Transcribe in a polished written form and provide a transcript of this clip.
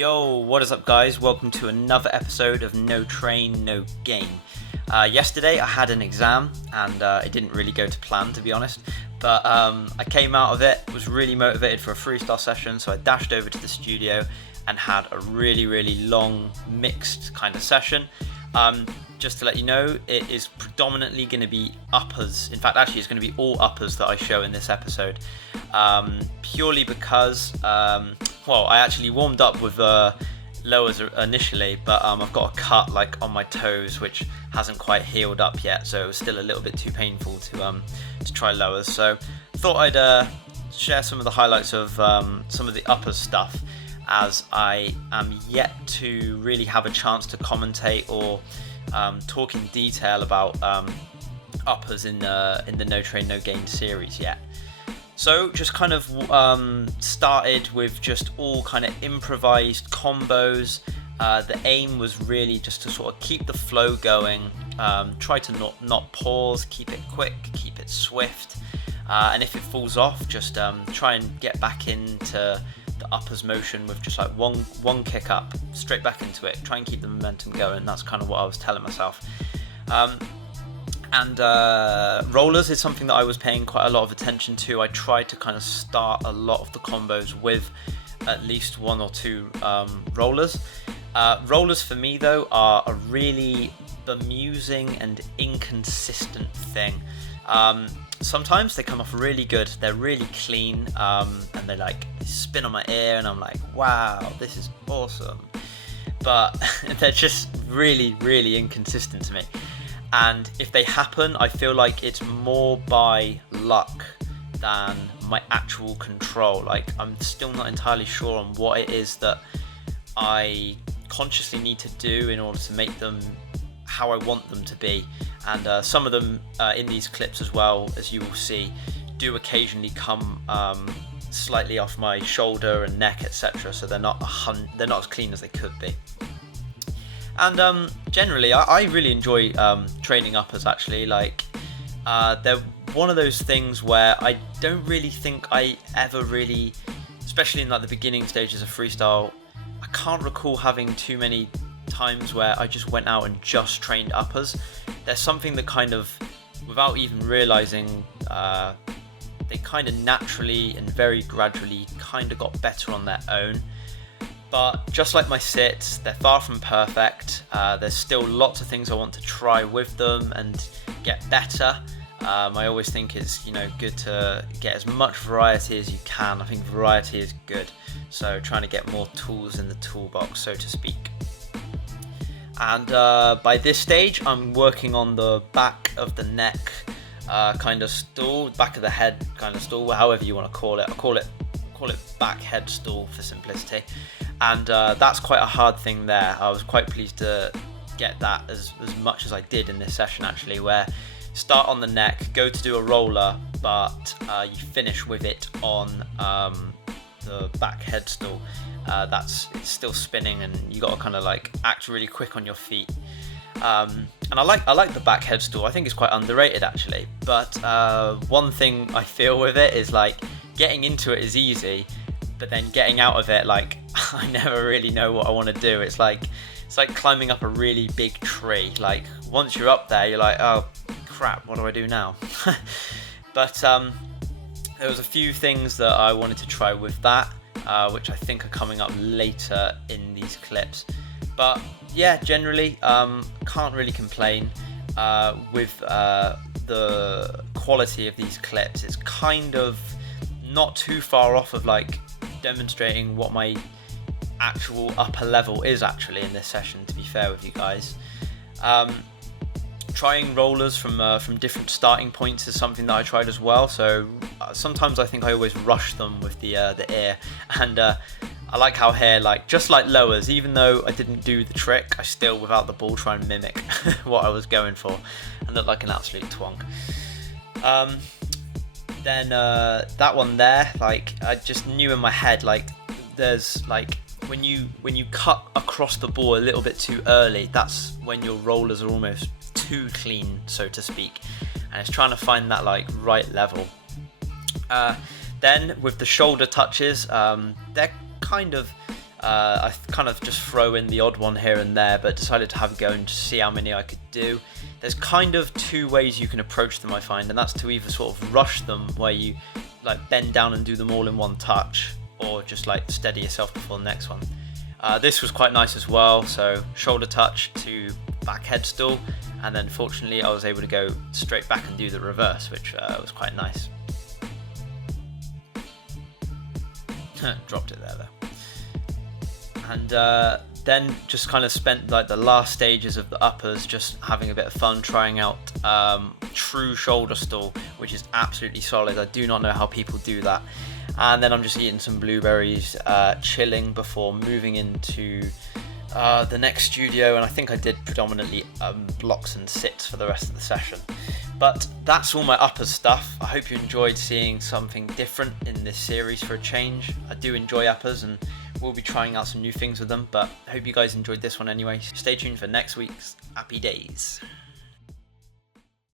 Yo, what is up guys? Welcome to another episode of No Train, No Gain. Yesterday I had an exam and it didn't really go to plan, to be honest, but I came out of it, was really motivated for a freestyle session, so I dashed over to the studio and had a really long mixed kind of session. Just to let you know, it is predominantly going to be uppers. In fact, actually it's going to be all uppers that I show in this episode, purely because I actually warmed up with lowers initially, but I've got a cut like on my toes which hasn't quite healed up yet, so it was still a little bit too painful to try lowers. So thought I'd share some of the highlights of some of the uppers stuff, as I am yet to really have a chance to commentate or talk in detail about uppers in the No Train No Gain series yet. So just kind of started with just all kind of improvised combos. The aim was really just to sort of keep the flow going, try to not pause, keep it quick, keep it swift, and if it falls off, just try and get back into the uppers motion with just like one kick up, straight back into it, try and keep the momentum going. That's kind of what I was telling myself. And rollers is something that I was paying quite a lot of attention to. I tried to kind of start a lot of the combos with at least one or two rollers. Rollers for me though are a really bemusing and inconsistent thing. Sometimes they come off really good, they're really clean, and they like spin on my ear and I'm like, wow, this is awesome. But they're just really inconsistent to me. And if they happen, I feel like it's more by luck than my actual control. Like, I'm still not entirely sure on what it is that I consciously need to do in order to make them how I want them to be. And some of them in these clips as well, as you will see, do occasionally come slightly off my shoulder and neck, etc. So they're not as clean as they could be. And generally, I really enjoy training uppers actually. Like, they're one of those things where I don't really think I ever really, especially in like the beginning stages of freestyle, I can't recall having too many times where I just went out and just trained uppers. There's something that kind of, without even realizing, they kind of naturally and very gradually kind of got better on their own. But just like my sits, they're far from perfect. There's still lots of things I want to try with them and get better. I always think it's good to get as much variety as you can. I think variety is good. So trying to get more tools in the toolbox, so to speak. And by this stage, I'm working on the back of the neck kind of stool, back of the head kind of stool, however you want to call it. I'll call it back head stool for simplicity. And that's quite a hard thing there. I was quite pleased to get that as much as I did in this session actually, where start on the neck, go to do a roller, but you finish with it on the back head stool. It's still spinning and you got to kind of like act really quick on your feet. And I like the back head stool. I think it's quite underrated actually. But one thing I feel with it is like getting into it is easy, but then getting out of it, like I never really know what I want to do. It's like climbing up a really big tree. Like once you're up there, you're like, oh crap, what do I do now? But there was a few things that I wanted to try with that, which I think are coming up later in these clips. But yeah, generally can't really complain with the quality of these clips. It's kind of not too far off of like demonstrating what my actual upper level is actually in this session, to be fair with you guys. Trying rollers from different starting points is something that I tried as well. So sometimes I think I always rush them with the ear, and I like how here, like just like lowers, even though I didn't do the trick, I still without the ball try and mimic what I was going for and look like an absolute twonk. Then that one there, like I just knew in my head, like there's like when you cut across the ball a little bit too early, that's when your rollers are almost too clean, so to speak, and it's trying to find that like right level. Then with the shoulder touches, they're kind of I kind of just throw in the odd one here and there, but decided to have a go and see how many I could do. There's kind of two ways you can approach them, I find, and that's to either sort of rush them, where you like bend down and do them all in one touch, or just like steady yourself before the next one. This was quite nice as well, so shoulder touch to back headstool, and then fortunately I was able to go straight back and do the reverse, which was quite nice. Dropped it there though. And then just kind of spent like the last stages of the uppers just having a bit of fun trying out true shoulder stall, which is absolutely solid. I do not know how people do that. And then I'm just eating some blueberries, chilling before moving into the next studio, and I think I did predominantly blocks and sits for the rest of the session. But that's all my uppers stuff. I hope you enjoyed seeing something different in this series for a change. I do enjoy uppers and we'll be trying out some new things with them, but I hope you guys enjoyed this one anyway. Stay tuned for next week's Happy Days.